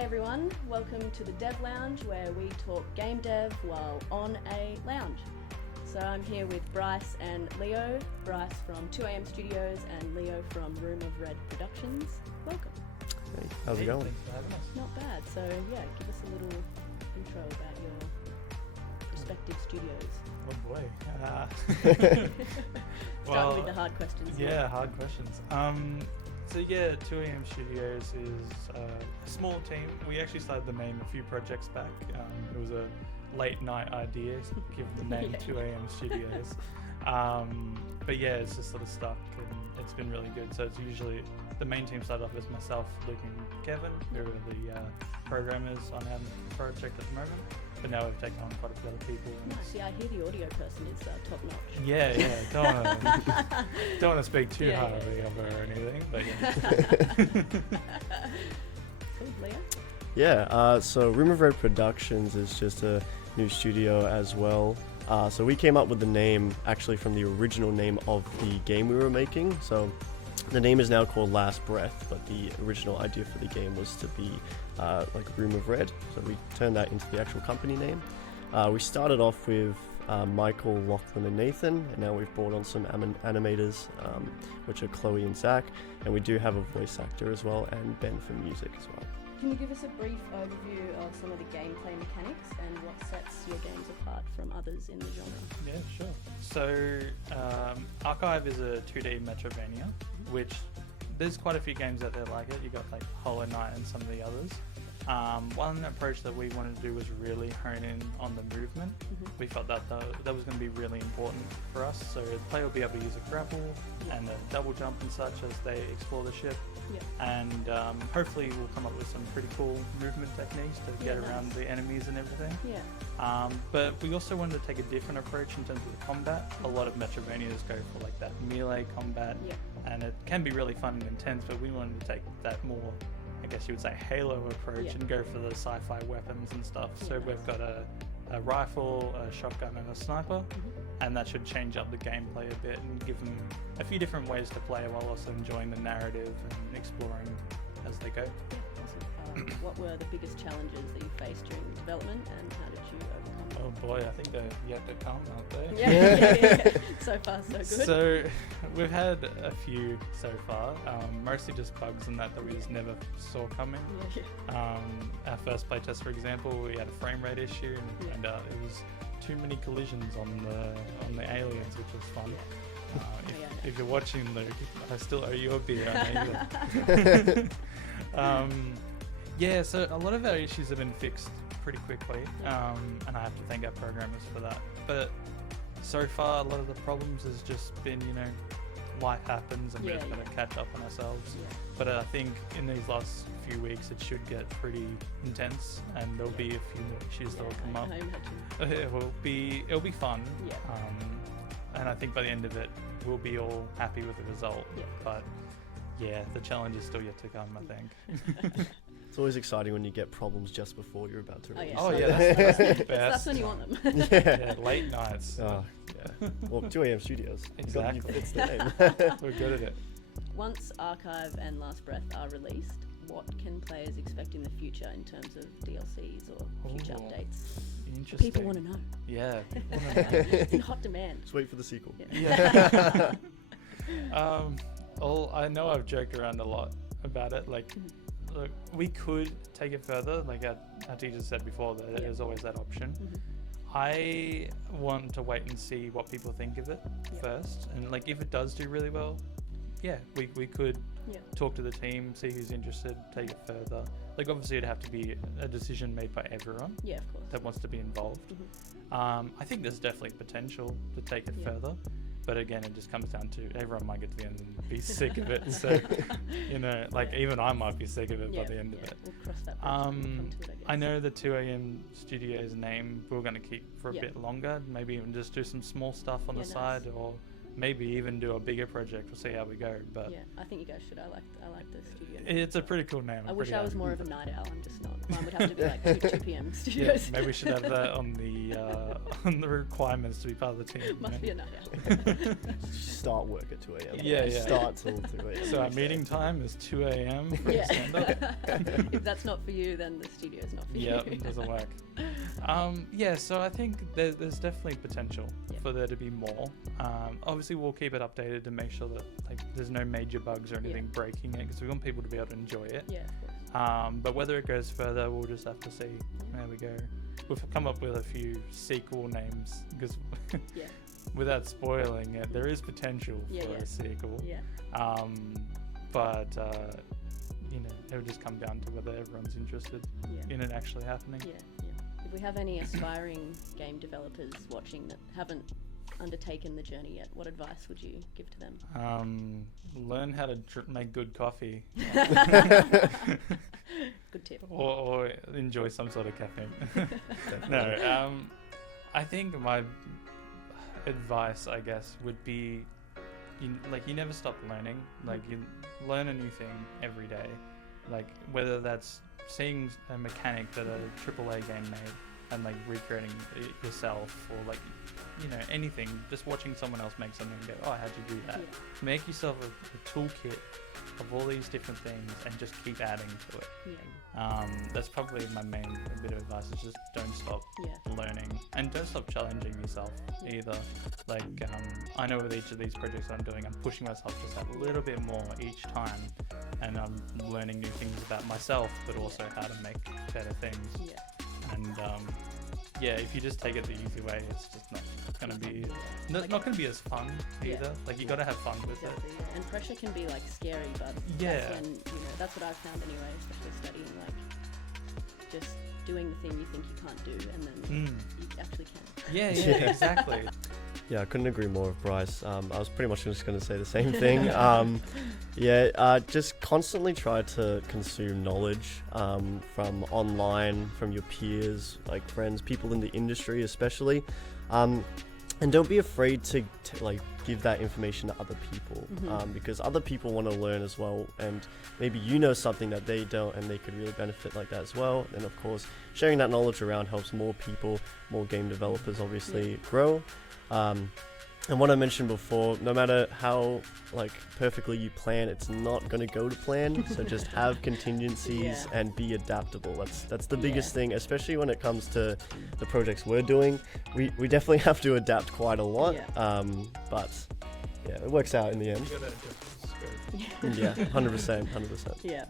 Hey everyone, welcome to the Dev Lounge where we talk game dev while on a lounge. So I'm here with Bryce and Leo. Bryce from 2am Studios and Leo from Room of Red Productions. Welcome. Hey, how's it going? Thanks for having us. Not bad. So yeah, give us a little intro about your respective studios. Oh boy. Start with the hard questions. Yeah, hard questions. So yeah, 2am Studios is a small team. We actually started the name a few projects back. It was a late night idea, give the name 2am Studios. But yeah, it's just sort of stuck and it's been really good. So it's usually, the main team started off as myself, Luke and Kevin, who are the programmers on our project at the moment. But now we've taken on quite a few other people. Nice. Yeah, I hear the audio person is top notch. Yeah, don't want to speak too highly of her or anything, but yeah. Cool, Leo? Yeah, so Room of Red Productions is just a new studio as well. So we came up with the name actually from the original name of the game we were making. So the name is now called Last Breath, but the original idea for the game was to be like Room of Red. So we turned that into the actual company name. We started off with Michael, Lachlan and Nathan, and now we've brought on some animators, which are Chloe and Zach, and we do have a voice actor as well, and Ben for music as well. Can you give us a brief overview of some of the gameplay mechanics and what sets your games apart from others in the genre? Yeah, sure. So Archive is a 2D Metrovania, which there's quite a few games out there like it. You got like Hollow Knight and some of the others. One approach that we wanted to do was really hone in on the movement. We felt that that was going to be really important for us. So the player will be able to use a grapple and a double jump and such as they explore the ship. And hopefully we'll come up with some pretty cool movement techniques to get around the enemies and everything. But we also wanted to take a different approach in terms of the combat. A lot of Metrovanias go for like that melee combat, and it can be really fun and intense, but we wanted to take that more, I guess you would say, Halo approach and go for the sci-fi weapons and stuff. So we've got a rifle, a shotgun and a sniper, and that should change up the gameplay a bit and give them a few different ways to play while also enjoying the narrative and exploring as they go. Awesome. What were the biggest challenges that you faced during development and how did you overcome them? Oh boy, I think they're yet to come, aren't they? Yeah. So far so good. So we've had a few so far, mostly just bugs and that we just never saw coming. Our first playtest, for example, we had a frame rate issue and turned out it was too many collisions on the aliens, which was fun. If you're watching, Luke, I still owe you a beer. So a lot of our issues have been fixed pretty quickly, and I have to thank our programmers for that. But so far, a lot of the problems has just been, life happens and we've got to catch up on ourselves. But I think in these last few weeks, it should get pretty intense, and there'll be a few more issues that will come up. It'll be fun. And I think by the end of it, we'll be all happy with the result. But yeah, the challenge is still yet to come, I think. It's always exciting when you get problems just before you're about to release. That's the best. That's when you want them. Late nights. Well, 2am Studios. Exactly. It's the name. We're good at it. Once Archive and Last Breath are released, what can players expect in the future in terms of DLCs or future updates? Interesting. People want to know. Yeah. It's in hot demand. Just wait for the sequel. I know I've joked around a lot about it. Look, we could take it further. Like our teacher said before, that there's always that option. I want to wait and see what people think of it first. And like, if it does do really well, we could talk to the team, see who's interested, take it further. Like, obviously it'd have to be a decision made by everyone of course, that wants to be involved. I think there's definitely potential to take it further. But again, it just comes down to everyone might get to the end and be sick of it. So, even I might be sick of it by the end of it. We'll cross that bridge when we come to it, I know the 2am Studios name we're going to keep for a bit longer. Maybe even just do some small stuff on the side, or maybe even do a bigger project. We'll see how we go. But I think you guys should. I like the studio. It's a pretty cool name. I wish I was more of a night owl. I'm just not. Mine would have to be like 2 p.m. Yeah, studios. maybe we should have that on the requirements to be part of the team. Must be a night out. Start work at 2 a.m. Yeah, yeah. Start till 2 a.m. So our meeting time is 2 a.m. for Yeah. stand-up. If that's not for you, then the studio's not for Yep, you. it doesn't work. Yeah, so I think there's definitely potential for there to be more. Obviously, we'll keep it updated to make sure that like there's no major bugs or anything breaking it, because we want people to be able to enjoy it. Yeah, of course. But whether it goes further, we'll just have to see. There we go. We've come up with a few sequel names because Yeah. without spoiling it, there is potential for a sequel. Yeah. But it would just come down to whether everyone's interested Yeah. in it actually happening. Yeah. If we have any aspiring game developers watching that haven't undertaken the journey yet, what advice would you give to them? Learn how to make good coffee. Good tip. or enjoy some sort of caffeine. No, I think my advice, I guess, would be you never stop learning. Like you learn a new thing every day. Like whether that's seeing a mechanic that a AAA game made and like recreating it yourself, or like anything, just watching someone else make something and go, oh, how'd you do that? Yeah. Make yourself a toolkit of all these different things and just keep adding to it. Yeah. That's probably my main bit of advice, is just don't stop learning and don't stop challenging yourself either. Like I know with each of these projects I'm doing, I'm pushing myself just a little bit more each time, and I'm learning new things about myself, but also how to make better things. Yeah. And if you just take it the easy way, it's just not going to be not going to be as fun either. Like you got to have fun with it. Yeah. And pressure can be like scary, but that's when that's what I've found anyway, especially studying, like just doing the thing you think you can't do, and then you actually can. Yeah, exactly. Yeah, I couldn't agree more with Bryce. I was pretty much just going to say the same thing. Just constantly try to consume knowledge from online, from your peers, like friends, people in the industry especially. And don't be afraid to like give that information to other people, because other people want to learn as well, and maybe you know something that they don't, and they could really benefit like that as well. And of course, sharing that knowledge around helps more people, more game developers obviously grow. And what I mentioned before, no matter how like perfectly you plan, it's not going to go to plan. So just have contingencies and be adaptable. That's the biggest thing, especially when it comes to the projects we're doing. We definitely have to adapt quite a lot. But yeah, it works out in the end. You gotta adjust the scope. Yeah, 100%. Yeah.